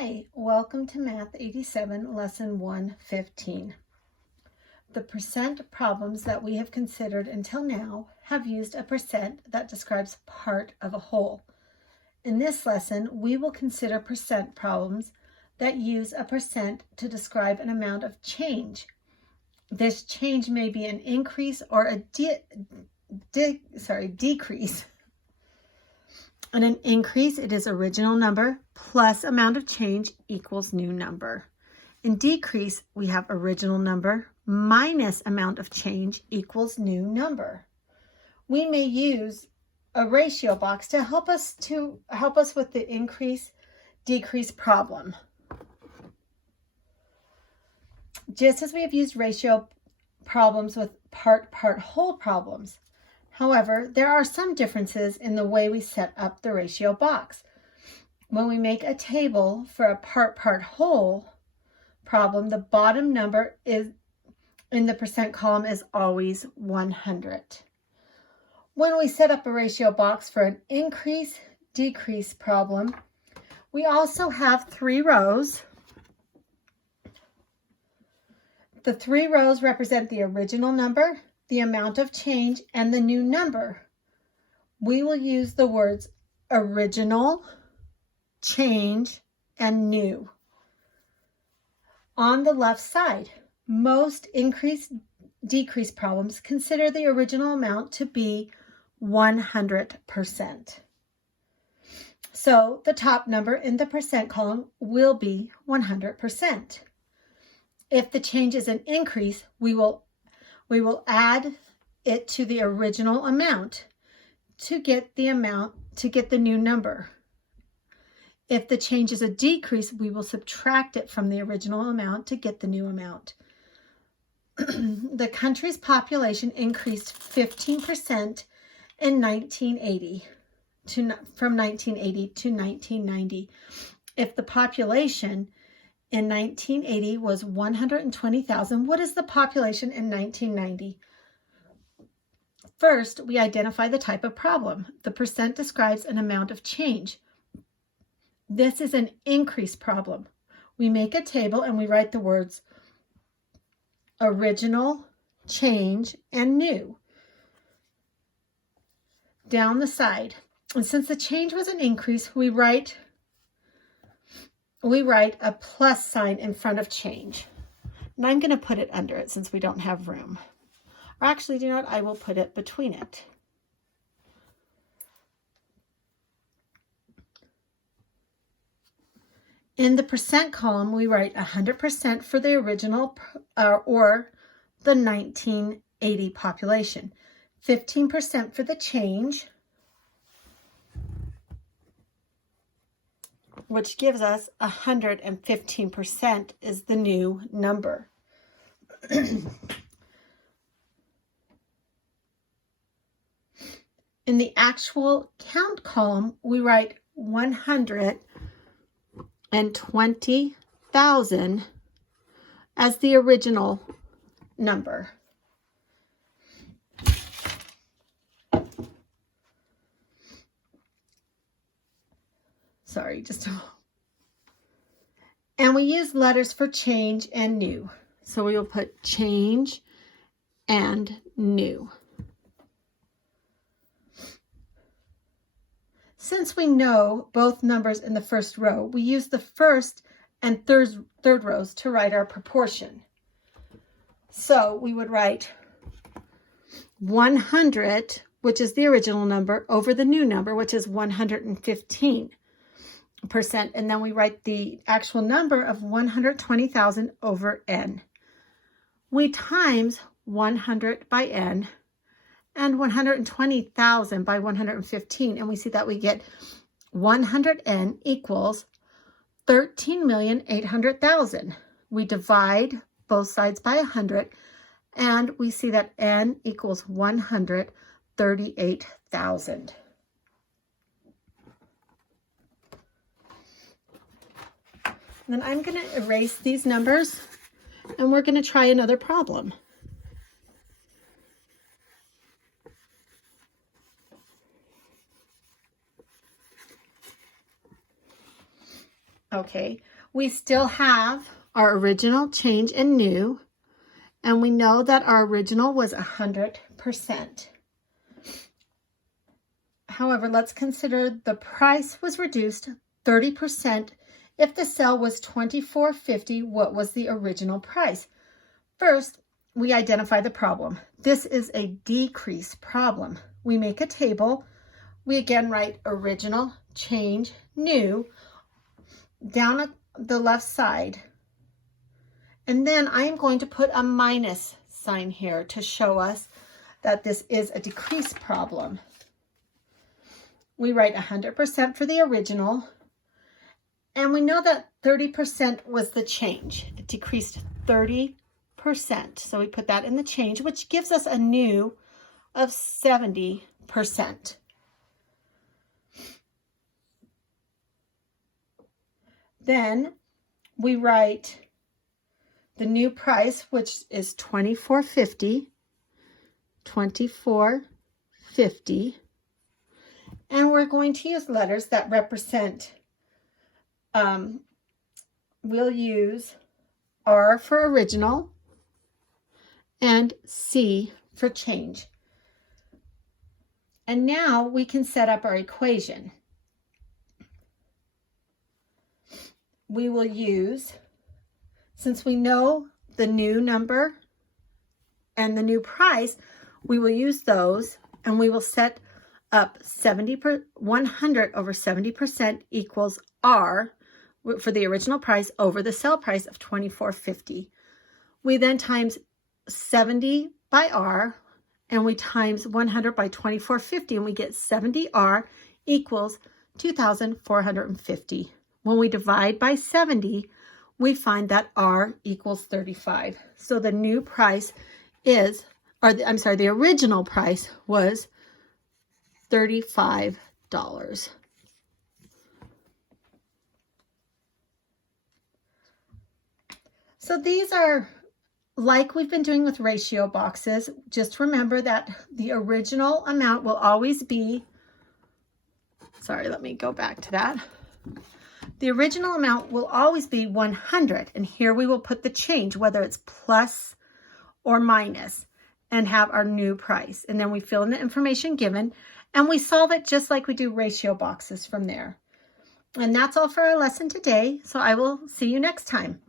Hi, welcome to Math 87, Lesson 115. The percent problems that we have considered until now have used a percent that describes part of a whole. In this lesson, we will consider percent problems that use a percent to describe an amount of change. This change may be an increase or a decrease. In an increase, it is original number plus amount of change equals new number. In decrease, we have original number minus amount of change equals new number. We may use a ratio box to help us with the increase decrease problem. Just as we have used ratio problems with part whole problems. However, there are some differences in the way we set up the ratio box. When we make a table for a part whole problem, the bottom number is in the percent column is always 100. When we set up a ratio box for an increase decrease problem, we also have 3 rows. The 3 rows represent the original number, the amount of change, and the new number. We will use the words original, change, and new. On the left side, most increase-decrease problems consider the original amount to be 100%. So the top number in the percent column will be 100%. If the change is an increase, we will add it to the original amount to get the new number. If the change is a decrease, we will subtract it from the original amount to get the new amount. The country's population increased 15% in 1980 from 1980 to 1990. If the population in 1980 was 120,000. What is the population in 1990? First, we identify the type of problem. The percent describes an amount of change. This is an increase problem. We make a table and we write the words original, change, and new down the side. And since the change was an increase, we write a plus sign in front of change. And I'm going to put it under it since we don't have room. Or actually, do you know what? I will put it between it. In the percent column, we write 100% for the original or the 1980 population, 15% for the change, which gives us 115% is the new number. In the actual count column, we write 120,000 as the original number. Sorry, just a moment. And we use letters for change and new. So we will put change and new. Since we know both numbers in the first row, we use the first and third rows to write our proportion. So we would write 100, which is the original number, over the new number, which is 115%. And then we write the actual number of 120,000 over n. We times 100 by n and 120,000 by 115, and we see that we get 100n equals 13,800,000. We divide both sides by 100, and we see that n equals 138,000. Then I'm going to erase these numbers, and we're going to try another problem. Okay, we still have our original, change, and new, and we know that our original was 100%. However, let's consider the price was reduced 30%. If the sale was $24.50, what was the original price? First, we identify the problem. This is a decrease problem. We make a table. We again write original, change, new down the left side. And then I am going to put a minus sign here to show us that this is a decrease problem. We write 100% for the original, and we know that 30% was the change. It decreased 30%. So we put that in the change, which gives us a new of 70%. Then we write the new price, which is $24.50, $24.50. And we're going to use letters that represent, we'll use R for original and C for change. And now we can set up our equation. We will use, since we know the new number and the new price, we will use those, and we will set up 100 over 70% equals R for the original price over the sale price of $24.50. We then times 70 by R, and we times 100 by $24.50, and we get 70R equals $2,450. When we divide by 70, we find that R equals 35. So the new price is, the original price was $35. So these are like we've been doing with ratio boxes. Just remember that the original amount will always be, let me go back to that. The original amount will always be 100, and here we will put the change, whether it's plus or minus, and have our new price. And then we fill in the information given, and we solve it just like we do ratio boxes from there. And that's all for our lesson today, so I will see you next time.